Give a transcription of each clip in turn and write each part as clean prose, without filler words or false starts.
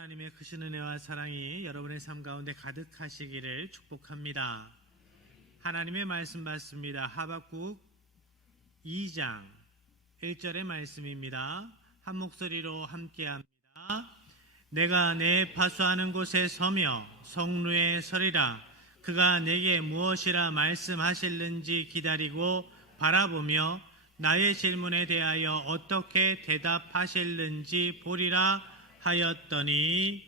하나님의 크신 은혜와 사랑이 여러분의 삶 가운데 가득하시기를 축복합니다. 하나님의 말씀 받습니다. 하박국 2장 1절의 말씀입니다. 한 목소리로 함께합니다. 내가 내 파수하는 곳에 서며 성루에 서리라. 그가 내게 무엇이라 말씀하실는지 기다리고 바라보며 나의 질문에 대하여 어떻게 대답하실는지 보리라 하였더니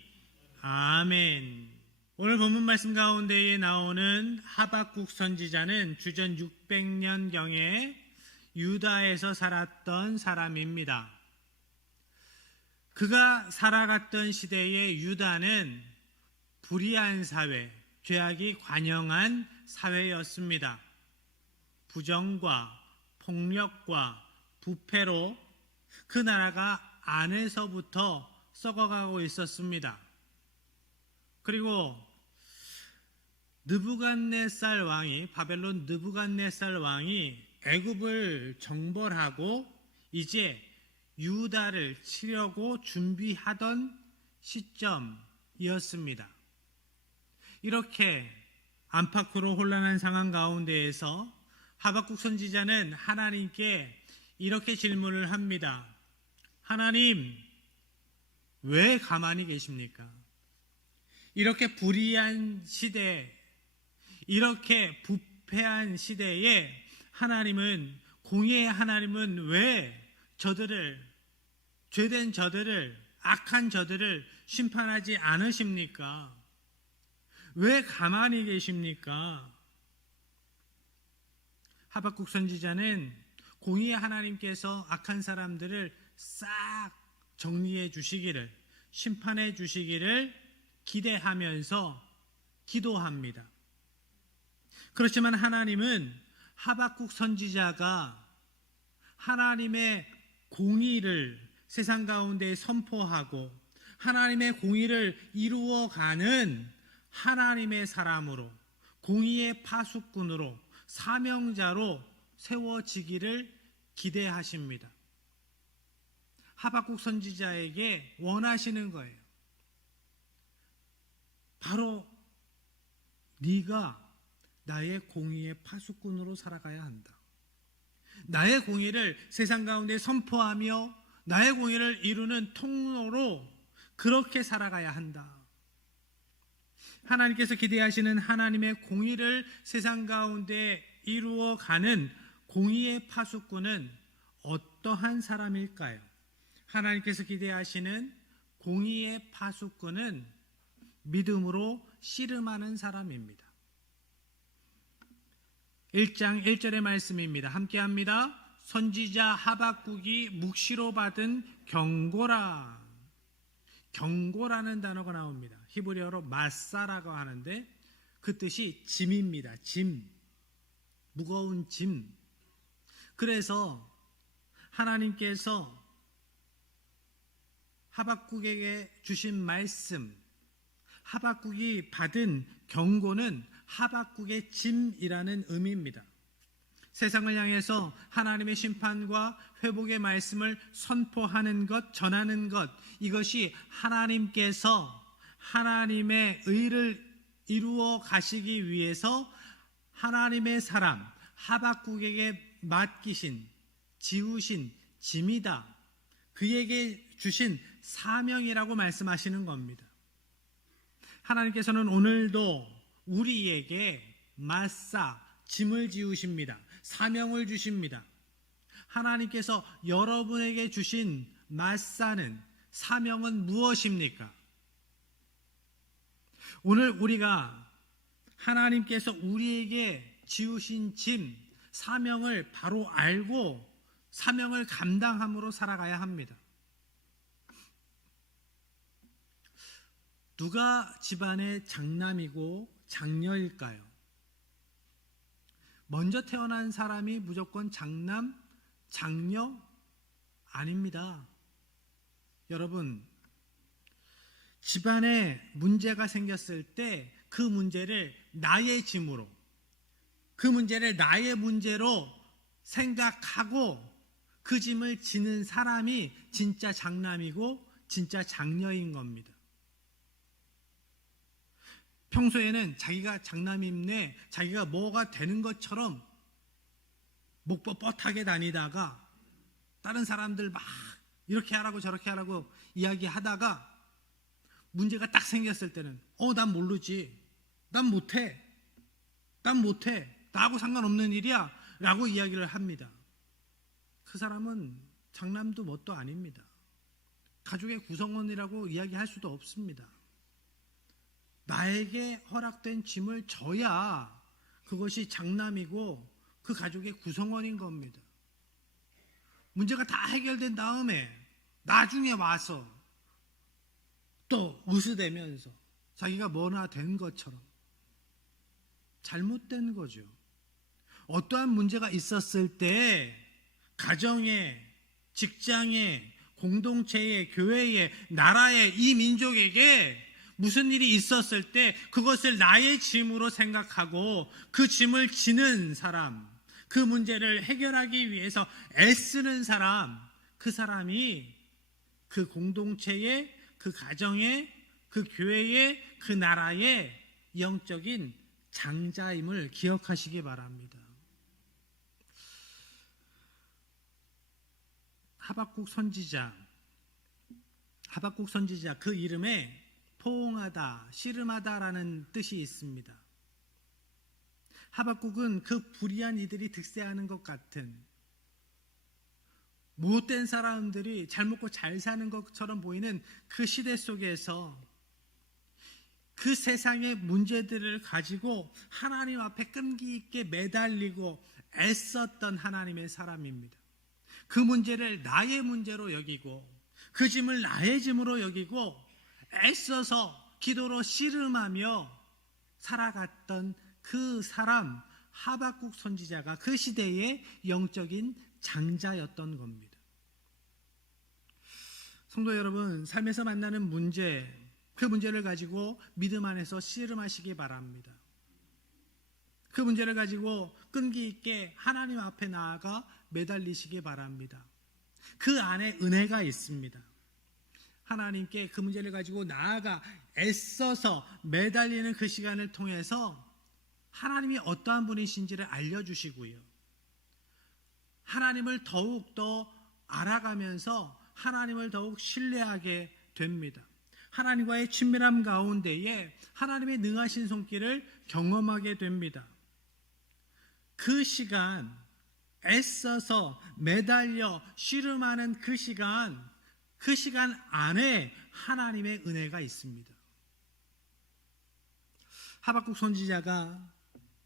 아멘. 오늘 본문 말씀 가운데에 나오는 하박국 선지자는 주전 600년경에 유다에서 살았던 사람입니다. 그가 살아갔던 시대의 유다는 불의한 사회, 죄악이 관영한 사회였습니다. 부정과 폭력과 부패로 그 나라가 안에서부터 썩어가고 있었습니다. 그리고 느부갓네살 왕이, 바벨론 느부갓네살 왕이 애굽을 정벌하고 이제 유다를 치려고 준비하던 시점이었습니다. 이렇게 안팎으로 혼란한 상황 가운데에서 하박국 선지자는 하나님께 이렇게 질문을 합니다. 하나님, 왜 가만히 계십니까? 이렇게 불의한 시대, 이렇게 부패한 시대에 하나님은, 공의의 하나님은 왜 저들을, 죄된 저들을, 악한 저들을 심판하지 않으십니까? 왜 가만히 계십니까? 하박국 선지자는 공의의 하나님께서 악한 사람들을 싹 정리해 주시기를, 심판해 주시기를 기대하면서 기도합니다. 그렇지만 하나님은 하박국 선지자가 하나님의 공의를 세상 가운데 선포하고 하나님의 공의를 이루어가는 하나님의 사람으로, 공의의 파수꾼으로, 사명자로 세워지기를 기대하십니다. 하박국 선지자에게 원하시는 거예요. 바로 네가 나의 공의의 파수꾼으로 살아가야 한다. 나의 공의를 세상 가운데 선포하며 나의 공의를 이루는 통로로 그렇게 살아가야 한다. 하나님께서 기대하시는 하나님의 공의를 세상 가운데 이루어가는 공의의 파수꾼은 어떠한 사람일까요? 하나님께서 기대하시는 공의의 파수꾼은 믿음으로 씨름하는 사람입니다. 1장 1절의 말씀입니다. 함께합니다. 선지자 하박국이 묵시로 받은 경고라. 경고라는 단어가 나옵니다. 히브리어로 마사라고 하는데 그 뜻이 짐입니다. 짐, 무거운 짐. 그래서 하나님께서 하박국에게 주신 말씀, 하박국이 받은 경고는 하박국의 짐이라는 의미입니다. 세상을 향해서 하나님의 심판과 회복의 말씀을 선포하는 것, 전하는 것, 이것이 하나님께서 하나님의 의를 이루어 가시기 위해서 하나님의 사람 하박국에게 맡기신, 지우신 짐이다. 그에게 주신 사명이라고 말씀하시는 겁니다. 하나님께서는 오늘도 우리에게 마사, 짐을 지우십니다. 사명을 주십니다. 하나님께서 여러분에게 주신 마사는, 사명은 무엇입니까? 오늘 우리가 하나님께서 우리에게 지우신 짐, 사명을 바로 알고 사명을 감당함으로 살아가야 합니다. 누가 집안의 장남이고 장녀일까요? 먼저 태어난 사람이 무조건 장남, 장녀 아닙니다. 여러분, 집안에 문제가 생겼을 때 그 문제를 나의 짐으로, 그 문제를 나의 문제로 생각하고 그 짐을 지는 사람이 진짜 장남이고 진짜 장녀인 겁니다. 평소에는 자기가 장남임내 자기가 뭐가 되는 것처럼 목 뻣뻣하게 다니다가 다른 사람들 막 이렇게 하라고 저렇게 하라고 이야기하다가 문제가 딱 생겼을 때는 난 모르지, 난 못해, 나하고 상관없는 일이야 라고 이야기를 합니다. 그 사람은 장남도 뭣도 아닙니다. 가족의 구성원이라고 이야기할 수도 없습니다. 나에게 허락된 짐을 져야 그것이 장남이고 그 가족의 구성원인 겁니다. 문제가 다 해결된 다음에 나중에 와서 또 으스대면서 자기가 뭐나 된 것처럼, 잘못된 거죠. 어떠한 문제가 있었을 때 가정에, 직장에, 공동체에, 교회에, 나라에, 이 민족에게 무슨 일이 있었을 때 그것을 나의 짐으로 생각하고 그 짐을 지는 사람, 그 문제를 해결하기 위해서 애쓰는 사람, 그 사람이 그 공동체의, 그 가정의, 그 교회의, 그 나라의 영적인 장자임을 기억하시기 바랍니다. 하박국 선지자 그 이름에 포옹하다, 씨름하다라는 뜻이 있습니다. 하박국은 그 불의한 이들이 득세하는 것 같은, 못된 사람들이 잘 먹고 잘 사는 것처럼 보이는 그 시대 속에서 그 세상의 문제들을 가지고 하나님 앞에 끈기 있게 매달리고 애썼던 하나님의 사람입니다. 그 문제를 나의 문제로 여기고 그 짐을 나의 짐으로 여기고 애써서 기도로 씨름하며 살아갔던 그 사람 하박국 선지자가 그 시대의 영적인 장자였던 겁니다. 성도 여러분, 삶에서 만나는 문제, 그 문제를 가지고 믿음 안에서 씨름하시기 바랍니다. 그 문제를 가지고 끈기 있게 하나님 앞에 나아가 매달리시기 바랍니다. 그 안에 은혜가 있습니다. 하나님께 그 문제를 가지고 나아가 애써서 매달리는 그 시간을 통해서 하나님이 어떠한 분이신지를 알려주시고요, 하나님을 더욱더 알아가면서 하나님을 더욱 신뢰하게 됩니다. 하나님과의 친밀함 가운데에 하나님의 능하신 손길을 경험하게 됩니다. 그 시간, 애써서 매달려 씨름하는 그 시간 안에 하나님의 은혜가 있습니다. 하박국 선지자가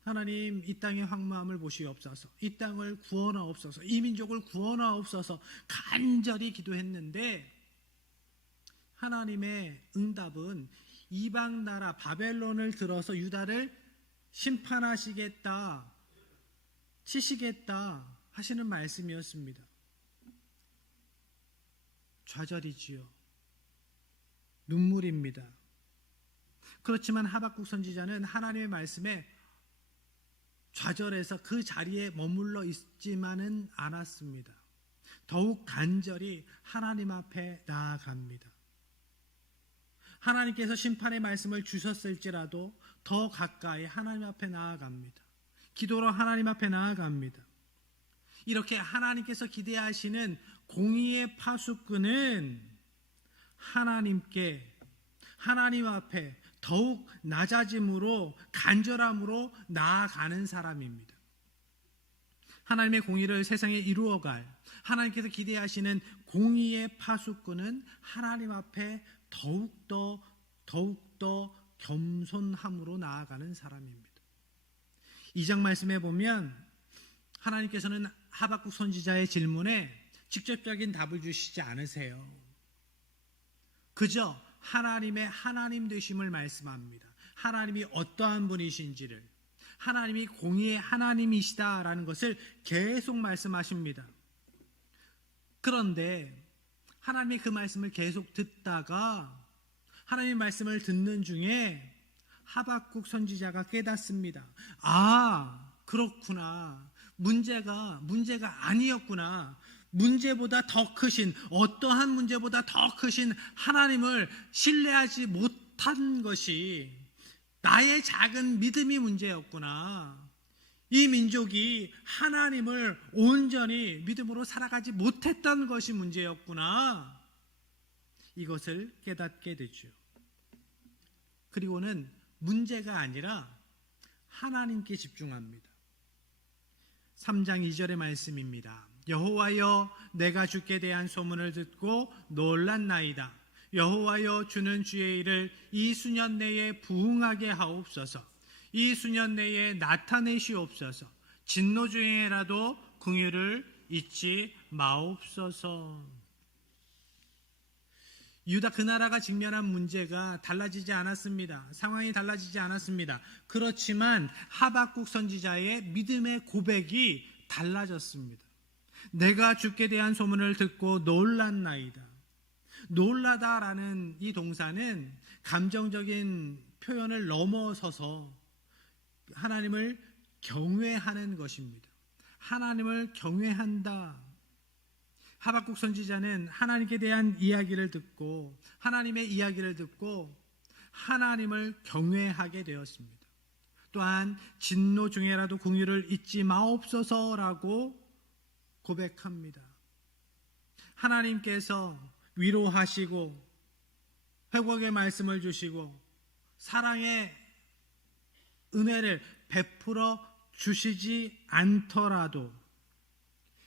하나님, 이 땅의 황무함을 보시옵소서, 이 땅을 구원하옵소서, 이 민족을 구원하옵소서 간절히 기도했는데 하나님의 응답은 이방 나라 바벨론을 들어서 유다를 심판하시겠다, 치시겠다 하시는 말씀이었습니다. 좌절이지요. 눈물입니다. 그렇지만 하박국 선지자는 하나님의 말씀에 좌절해서 그 자리에 머물러 있지만은 않았습니다. 더욱 간절히 하나님 앞에 나아갑니다. 하나님께서 심판의 말씀을 주셨을지라도 더 가까이 하나님 앞에 나아갑니다. 기도로 하나님 앞에 나아갑니다. 이렇게 하나님께서 기대하시는 공의의 파수꾼은 하나님 앞에 더욱 낮아짐으로, 간절함으로 나아가는 사람입니다. 하나님의 공의를 세상에 이루어갈, 하나님께서 기대하시는 공의의 파수꾼은 하나님 앞에 더욱더 겸손함으로 나아가는 사람입니다. 2장 말씀에 보면 하나님께서는 하박국 선지자의 질문에 직접적인 답을 주시지 않으세요. 그저 하나님의 하나님 되심을 말씀합니다. 하나님이 어떠한 분이신지를, 하나님이 공의의 하나님이시다라는 것을 계속 말씀하십니다. 그런데 하나님의 그 말씀을 계속 듣다가 하나님의 말씀을 듣는 중에 하박국 선지자가 깨닫습니다. 그렇구나. 문제가 아니었구나. 문제보다 더 크신, 어떠한 문제보다 더 크신 하나님을 신뢰하지 못한 것이 나의 작은 믿음이 문제였구나. 이 민족이 하나님을 온전히 믿음으로 살아가지 못했던 것이 문제였구나. 이것을 깨닫게 되죠. 그리고는 문제가 아니라 하나님께 집중합니다. 3장 2절의 말씀입니다. 여호와여, 내가 주께 대한 소문을 듣고 놀랐나이다. 여호와여, 주는 주의 일을 이 수년 내에 부응하게 하옵소서. 이 수년 내에 나타내시옵소서. 진노 중에라도 긍휼을 잊지 마옵소서. 유다 그 나라가 직면한 문제가 달라지지 않았습니다. 상황이 달라지지 않았습니다. 그렇지만 하박국 선지자의 믿음의 고백이 달라졌습니다. 내가 주께 대한 소문을 듣고 놀랐나이다. 놀라다라는 이 동사는 감정적인 표현을 넘어서서 하나님을 경외하는 것입니다. 하나님을 경외한다. 하박국 선지자는 하나님께 대한 이야기를 듣고 하나님의 이야기를 듣고 하나님을 경외하게 되었습니다. 또한 진노 중에라도 긍휼을 잊지 마옵소서라고 고백합니다. 하나님께서 위로하시고 회복의 말씀을 주시고 사랑의 은혜를 베풀어 주시지 않더라도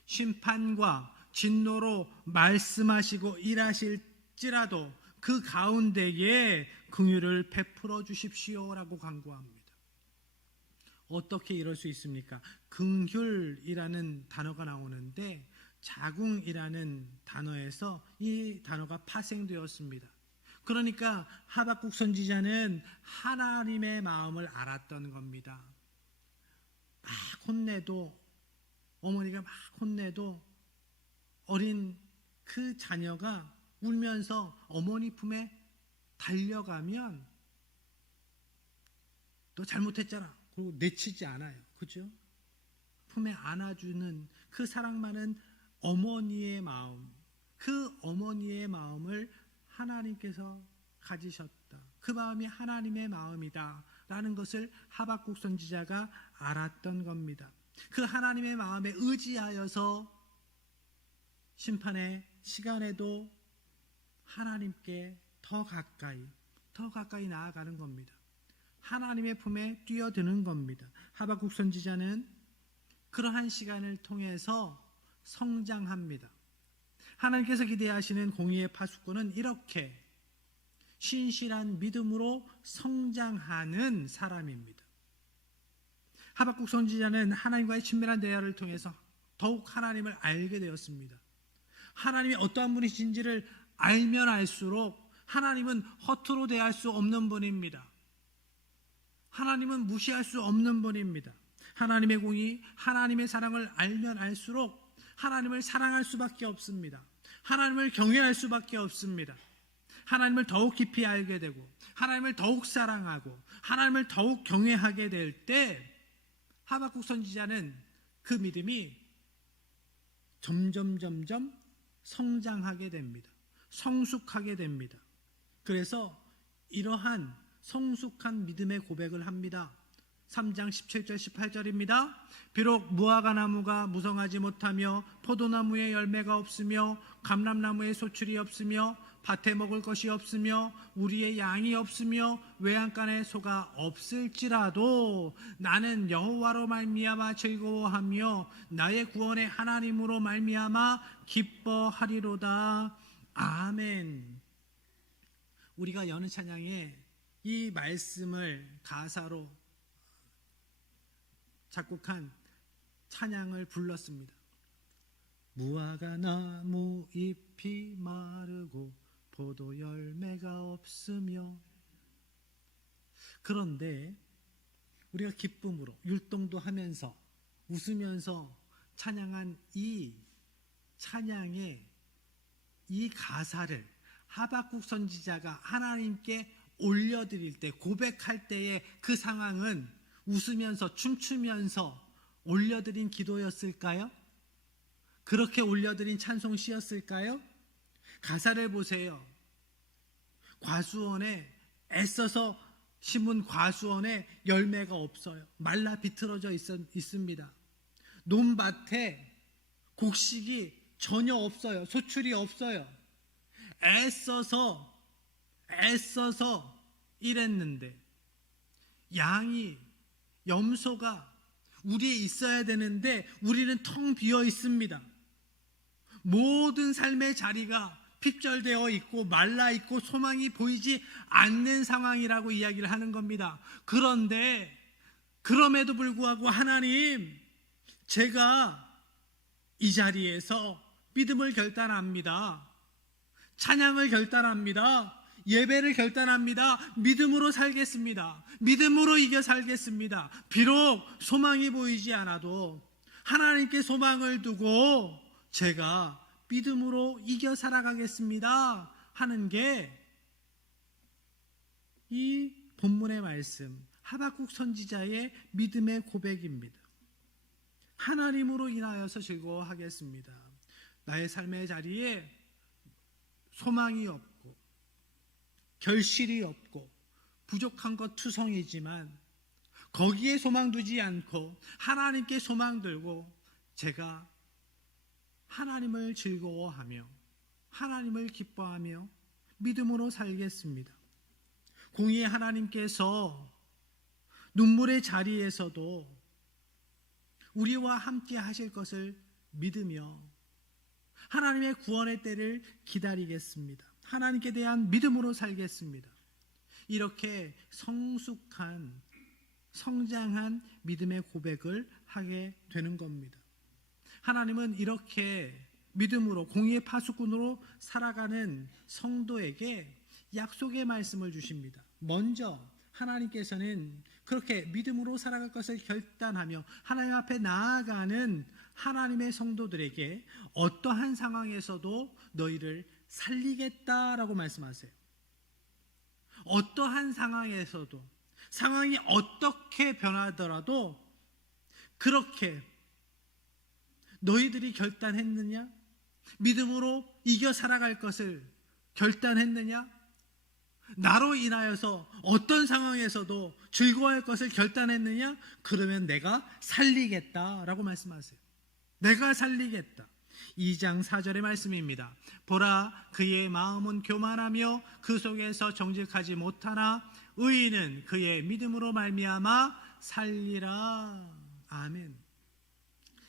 심판과 진노로 말씀하시고 일하실지라도 그 가운데에 긍휼을 베풀어 주십시오라고 간구합니다. 어떻게 이럴 수 있습니까? 긍휼이라는 단어가 나오는데 자궁이라는 단어에서 이 단어가 파생되었습니다. 그러니까 하박국 선지자는 하나님의 마음을 알았던 겁니다. 막 혼내도, 어머니가 막 혼내도 어린 그 자녀가 울면서 어머니 품에 달려가면 너 잘못했잖아. 그리고 내치지 않아요. 그죠? 품에 안아주는 그 사랑 많은 어머니의 마음, 그 어머니의 마음을 하나님께서 가지셨다. 그 마음이 하나님의 마음이다 라는 것을 하박국 선지자가 알았던 겁니다. 그 하나님의 마음에 의지하여서 심판의 시간에도 하나님께 더 가까이 나아가는 겁니다. 하나님의 품에 뛰어드는 겁니다. 하박국 선지자는 그러한 시간을 통해서 성장합니다. 하나님께서 기대하시는 공의의 파수꾼은 이렇게 신실한 믿음으로 성장하는 사람입니다. 하박국 선지자는 하나님과의 친밀한 대화를 통해서 더욱 하나님을 알게 되었습니다. 하나님이 어떠한 분이신지를 알면 알수록 하나님은 허투루 대할 수 없는 분입니다. 하나님은 무시할 수 없는 분입니다. 하나님의 공의, 하나님의 사랑을 알면 알수록 하나님을 사랑할 수밖에 없습니다. 하나님을 경외할 수밖에 없습니다. 하나님을 더욱 깊이 알게 되고 하나님을 더욱 사랑하고 하나님을 더욱 경외하게 될 때 하박국 선지자는 그 믿음이 점점 성장하게 됩니다. 성숙하게 됩니다. 그래서 이러한 성숙한 믿음의 고백을 합니다. 3장 17절 18절입니다. 비록 무화과 나무가 무성하지 못하며 포도나무에 열매가 없으며 감람나무에 소출이 없으며 밭에 먹을 것이 없으며 우리의 양이 없으며 외양간에 소가 없을지라도 나는 여호와로 말미암아 즐거워하며 나의 구원의 하나님으로 말미암아 기뻐하리로다. 아멘. 우리가 여는 찬양에 이 말씀을 가사로 작곡한 찬양을 불렀습니다. 무화과 나무 잎이 마르고 포도 열매가 없으며. 그런데 우리가 기쁨으로 율동도 하면서 웃으면서 찬양한 이 찬양의 이 가사를 하박국 선지자가 하나님께 올려드릴 때, 고백할 때의 그 상황은 웃으면서 춤추면서 올려드린 기도였을까요? 그렇게 올려드린 찬송시였을까요? 가사를 보세요. 과수원에 애써서 심은 과수원에 열매가 없어요. 말라 비틀어져 있습니다. 논밭에 곡식이 전혀 없어요. 소출이 없어요. 애써서 일했는데 양이, 염소가 우리에 있어야 되는데 우리는 텅 비어 있습니다. 모든 삶의 자리가 핍절되어 있고 말라 있고 소망이 보이지 않는 상황이라고 이야기를 하는 겁니다. 그런데 그럼에도 불구하고 하나님, 제가 이 자리에서 믿음을 결단합니다. 찬양을 결단합니다. 예배를 결단합니다. 믿음으로 살겠습니다. 믿음으로 이겨 살겠습니다. 비록 소망이 보이지 않아도 하나님께 소망을 두고 제가 믿음으로 이겨 살아가겠습니다 하는 게 이 본문의 말씀, 하박국 선지자의 믿음의 고백입니다. 하나님으로 인하여서 즐거워하겠습니다. 나의 삶의 자리에 소망이 없고 결실이 없고 부족한 것 투성이지만 거기에 소망 두지 않고 하나님께 소망 들고 제가 하나님을 즐거워하며 하나님을 기뻐하며 믿음으로 살겠습니다. 공의의 하나님께서 눈물의 자리에서도 우리와 함께 하실 것을 믿으며 하나님의 구원의 때를 기다리겠습니다. 하나님께 대한 믿음으로 살겠습니다. 이렇게 성숙한, 성장한 믿음의 고백을 하게 되는 겁니다. 하나님은 이렇게 믿음으로 공의의 파수꾼으로 살아가는 성도에게 약속의 말씀을 주십니다. 먼저 하나님께서는 그렇게 믿음으로 살아갈 것을 결단하며 하나님 앞에 나아가는 하나님의 성도들에게 어떠한 상황에서도 너희를 살리겠다라고 말씀하세요. 어떠한 상황에서도, 상황이 어떻게 변하더라도 그렇게 너희들이 결단했느냐? 믿음으로 이겨 살아갈 것을 결단했느냐? 나로 인하여서 어떤 상황에서도 즐거워할 것을 결단했느냐? 그러면 내가 살리겠다라고 말씀하세요. 내가 살리겠다. 2장 4절의 말씀입니다. 보라, 그의 마음은 교만하며 그 속에서 정직하지 못하나 의인은 그의 믿음으로 말미암아 살리라. 아멘.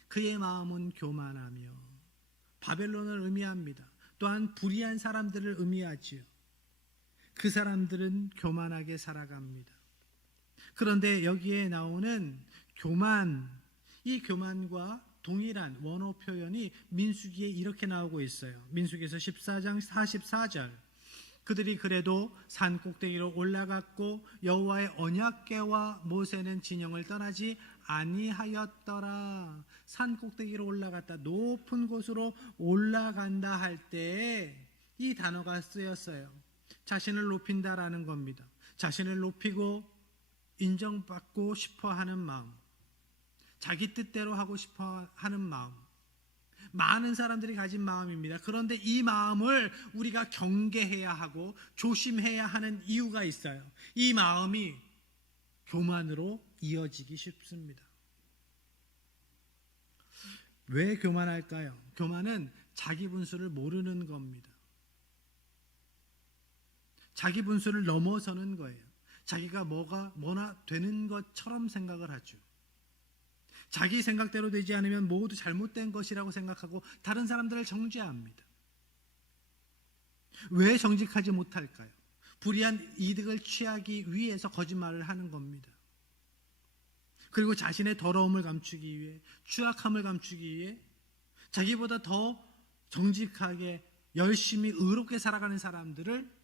그의 마음은 교만하며, 바벨론을 의미합니다. 또한 불의한 사람들을 의미하지요. 그 사람들은 교만하게 살아갑니다. 그런데 여기에 나오는 교만, 이 교만과 동일한 원어 표현이 민수기에 이렇게 나오고 있어요. 민수기에서 14장 44절. 그들이 그래도 산 꼭대기로 올라갔고 여호와의 언약궤와 모세는 진영을 떠나지 아니하였더라. 산 꼭대기로 올라갔다, 높은 곳으로 올라간다 할 때 이 단어가 쓰였어요. 자신을 높인다라는 겁니다. 자신을 높이고 인정받고 싶어하는 마음, 자기 뜻대로 하고 싶어하는 마음, 많은 사람들이 가진 마음입니다. 그런데 이 마음을 우리가 경계해야 하고 조심해야 하는 이유가 있어요. 이 마음이 교만으로 이어지기 쉽습니다. 왜 교만할까요? 교만은 자기 분수를 모르는 겁니다. 자기 분수를 넘어서는 거예요. 자기가 뭐나 되는 것처럼 생각을 하죠. 자기 생각대로 되지 않으면 모두 잘못된 것이라고 생각하고 다른 사람들을 정죄합니다. 왜 정직하지 못할까요? 불의한 이득을 취하기 위해서 거짓말을 하는 겁니다. 그리고 자신의 더러움을 감추기 위해, 추악함을 감추기 위해 자기보다 더 정직하게 열심히 의롭게 살아가는 사람들을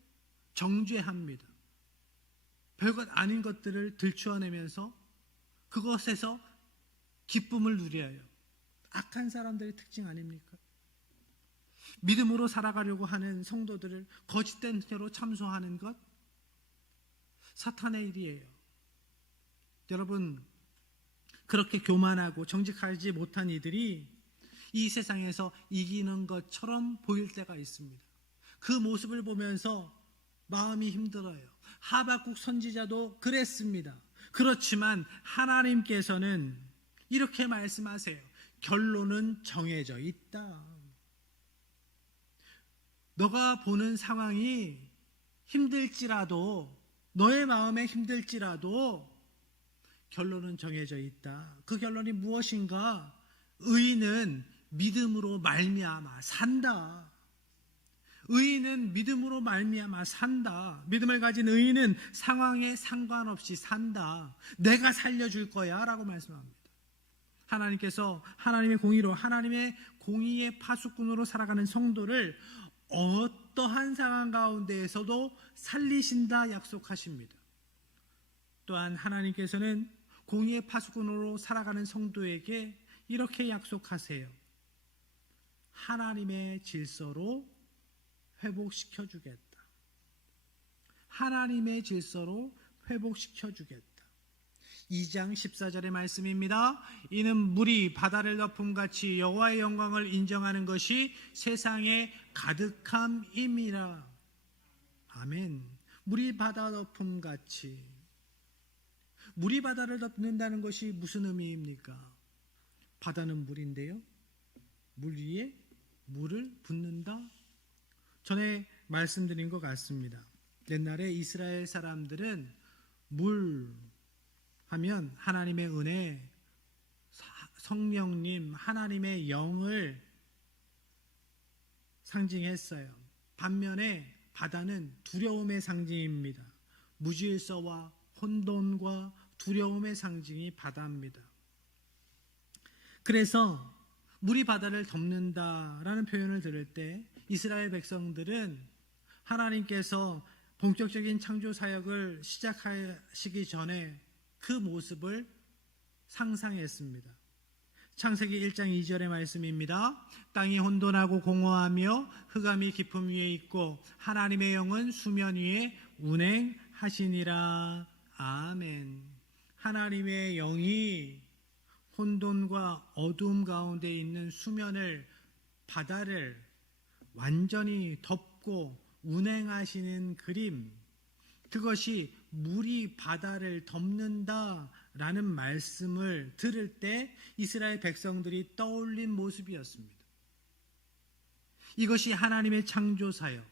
정죄합니다. 별것 아닌 것들을 들추어내면서 그것에서 기쁨을 누려요. 악한 사람들의 특징 아닙니까? 믿음으로 살아가려고 하는 성도들을 거짓된 죄로 참소하는 것, 사탄의 일이에요. 여러분, 그렇게 교만하고 정직하지 못한 이들이 이 세상에서 이기는 것처럼 보일 때가 있습니다. 그 모습을 보면서 마음이 힘들어요. 하박국 선지자도 그랬습니다. 그렇지만 하나님께서는 이렇게 말씀하세요. 결론은 정해져 있다. 너가 보는 상황이 힘들지라도, 너의 마음에 힘들지라도 결론은 정해져 있다. 그 결론이 무엇인가? 의인은 믿음으로 말미암아 산다. 의인은 믿음으로 말미암아 산다. 믿음을 가진 의인은 상황에 상관없이 산다. 내가 살려줄 거야 라고 말씀합니다. 하나님께서 하나님의 공의로, 하나님의 공의의 파수꾼으로 살아가는 성도를 어떠한 상황 가운데에서도 살리신다 약속하십니다. 또한 하나님께서는 공의의 파수꾼으로 살아가는 성도에게 이렇게 약속하세요. 하나님의 질서로 회복시켜 주겠다. 하나님의 질서로 회복시켜 주겠다. 2장 14절의 말씀입니다. 이는 물이 바다를 덮음같이 여호와의 영광을 인정하는 것이 세상에 가득함이니라. 아멘. 물이 바다 덮음같이. 물이 바다를 덮는다는 것이 무슨 의미입니까? 바다는 물인데요, 물 위에 물을 붓는다. 전에 말씀드린 것 같습니다. 옛날에 이스라엘 사람들은 물 하면 하나님의 은혜, 성령님, 하나님의 영을 상징했어요. 반면에 바다는 두려움의 상징입니다. 무질서와 혼돈과 두려움의 상징이 바다입니다. 그래서 물이 바다를 덮는다라는 표현을 들을 때 이스라엘 백성들은 하나님께서 본격적인 창조 사역을 시작하시기 전에 그 모습을 상상했습니다. 창세기 1장 2절의 말씀입니다. 땅이 혼돈하고 공허하며 흑암이 깊음 위에 있고 하나님의 영은 수면 위에 운행하시니라. 아멘. 하나님의 영이 혼돈과 어두움 가운데 있는 수면을, 바다를 완전히 덮고 운행하시는 그림, 그것이 물이 바다를 덮는다라는 말씀을 들을 때 이스라엘 백성들이 떠올린 모습이었습니다. 이것이 하나님의 창조사역,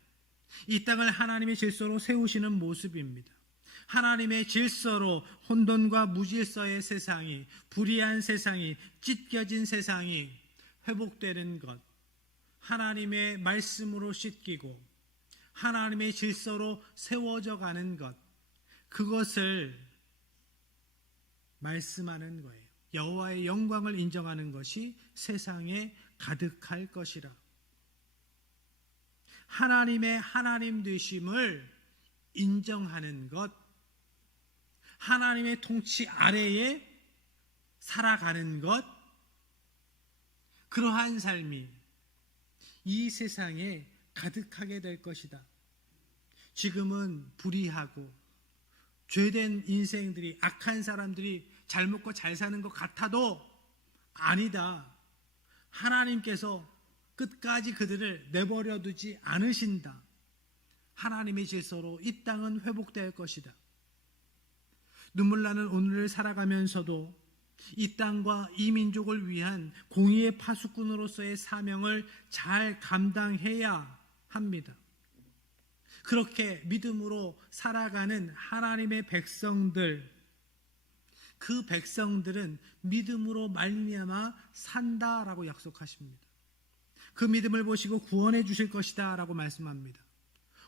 이 땅을 하나님의 질서로 세우시는 모습입니다. 하나님의 질서로 혼돈과 무질서의 세상이, 불의한 세상이, 찢겨진 세상이 회복되는 것, 하나님의 말씀으로 씻기고 하나님의 질서로 세워져 가는 것, 그것을 말씀하는 거예요. 여호와의 영광을 인정하는 것이 세상에 가득할 것이라. 하나님의 하나님 되심을 인정하는 것, 하나님의 통치 아래에 살아가는 것, 그러한 삶이 이 세상에 가득하게 될 것이다. 지금은 불의하고 죄된 인생들이, 악한 사람들이 잘 먹고 잘 사는 것 같아도 아니다. 하나님께서 끝까지 그들을 내버려 두지 않으신다. 하나님의 질서로 이 땅은 회복될 것이다. 눈물 나는 오늘을 살아가면서도 이 땅과 이 민족을 위한 공의의 파수꾼으로서의 사명을 잘 감당해야 합니다. 그렇게 믿음으로 살아가는 하나님의 백성들, 그 백성들은 믿음으로 말미암아 산다라고 약속하십니다. 그 믿음을 보시고 구원해 주실 것이다 라고 말씀합니다.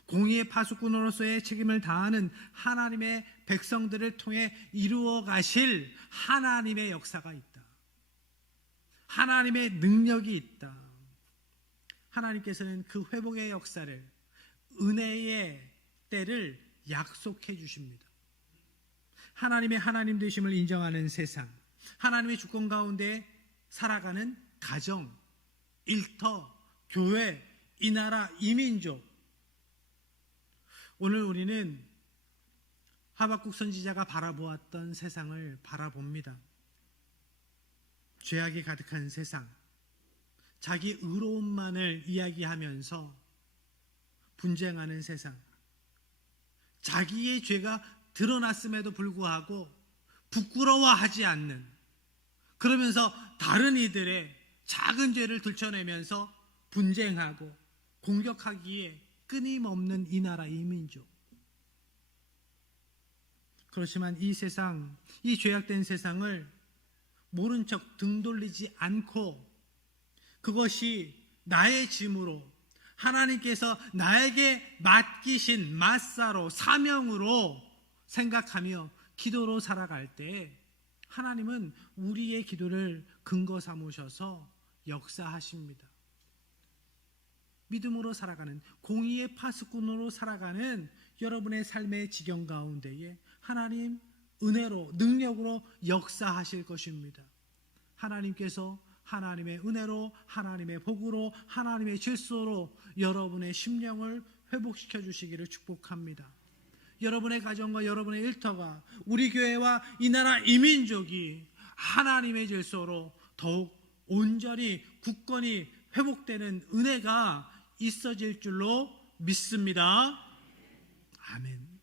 공의의 파수꾼으로서의 책임을 다하는 하나님의 백성들을 통해 이루어 가실 하나님의 역사가 있다. 하나님의 능력이 있다. 하나님께서는 그 회복의 역사를, 은혜의 때를 약속해 주십니다. 하나님의 하나님 되심을 인정하는 세상, 하나님의 주권 가운데 살아가는 가정, 일터, 교회, 이 나라, 이 민족. 오늘 우리는 하박국 선지자가 바라보았던 세상을 바라봅니다. 죄악이 가득한 세상, 자기 의로움만을 이야기하면서 분쟁하는 세상, 자기의 죄가 드러났음에도 불구하고 부끄러워하지 않는, 그러면서 다른 이들의 작은 죄를 들춰내면서 분쟁하고 공격하기에 끊임없는 이 나라, 이 민족. 그렇지만 이 세상, 이 죄악된 세상을 모른 척 등 돌리지 않고 그것이 나의 짐으로, 하나님께서 나에게 맡기신 마사로, 사명으로 생각하며 기도로 살아갈 때 하나님은 우리의 기도를 근거 삼으셔서 역사하십니다. 믿음으로 살아가는, 공의의 파수꾼으로 살아가는 여러분의 삶의 지경 가운데에 하나님 은혜로, 능력으로 역사하실 것입니다. 하나님께서 하나님의 은혜로, 하나님의 복으로, 하나님의 질서로 여러분의 심령을 회복시켜 주시기를 축복합니다. 여러분의 가정과 여러분의 일터가, 우리 교회와 이 나라 이 민족이 하나님의 질서로 더욱 온전히 굳건히 회복되는 은혜가 있어질 줄로 믿습니다. 아멘.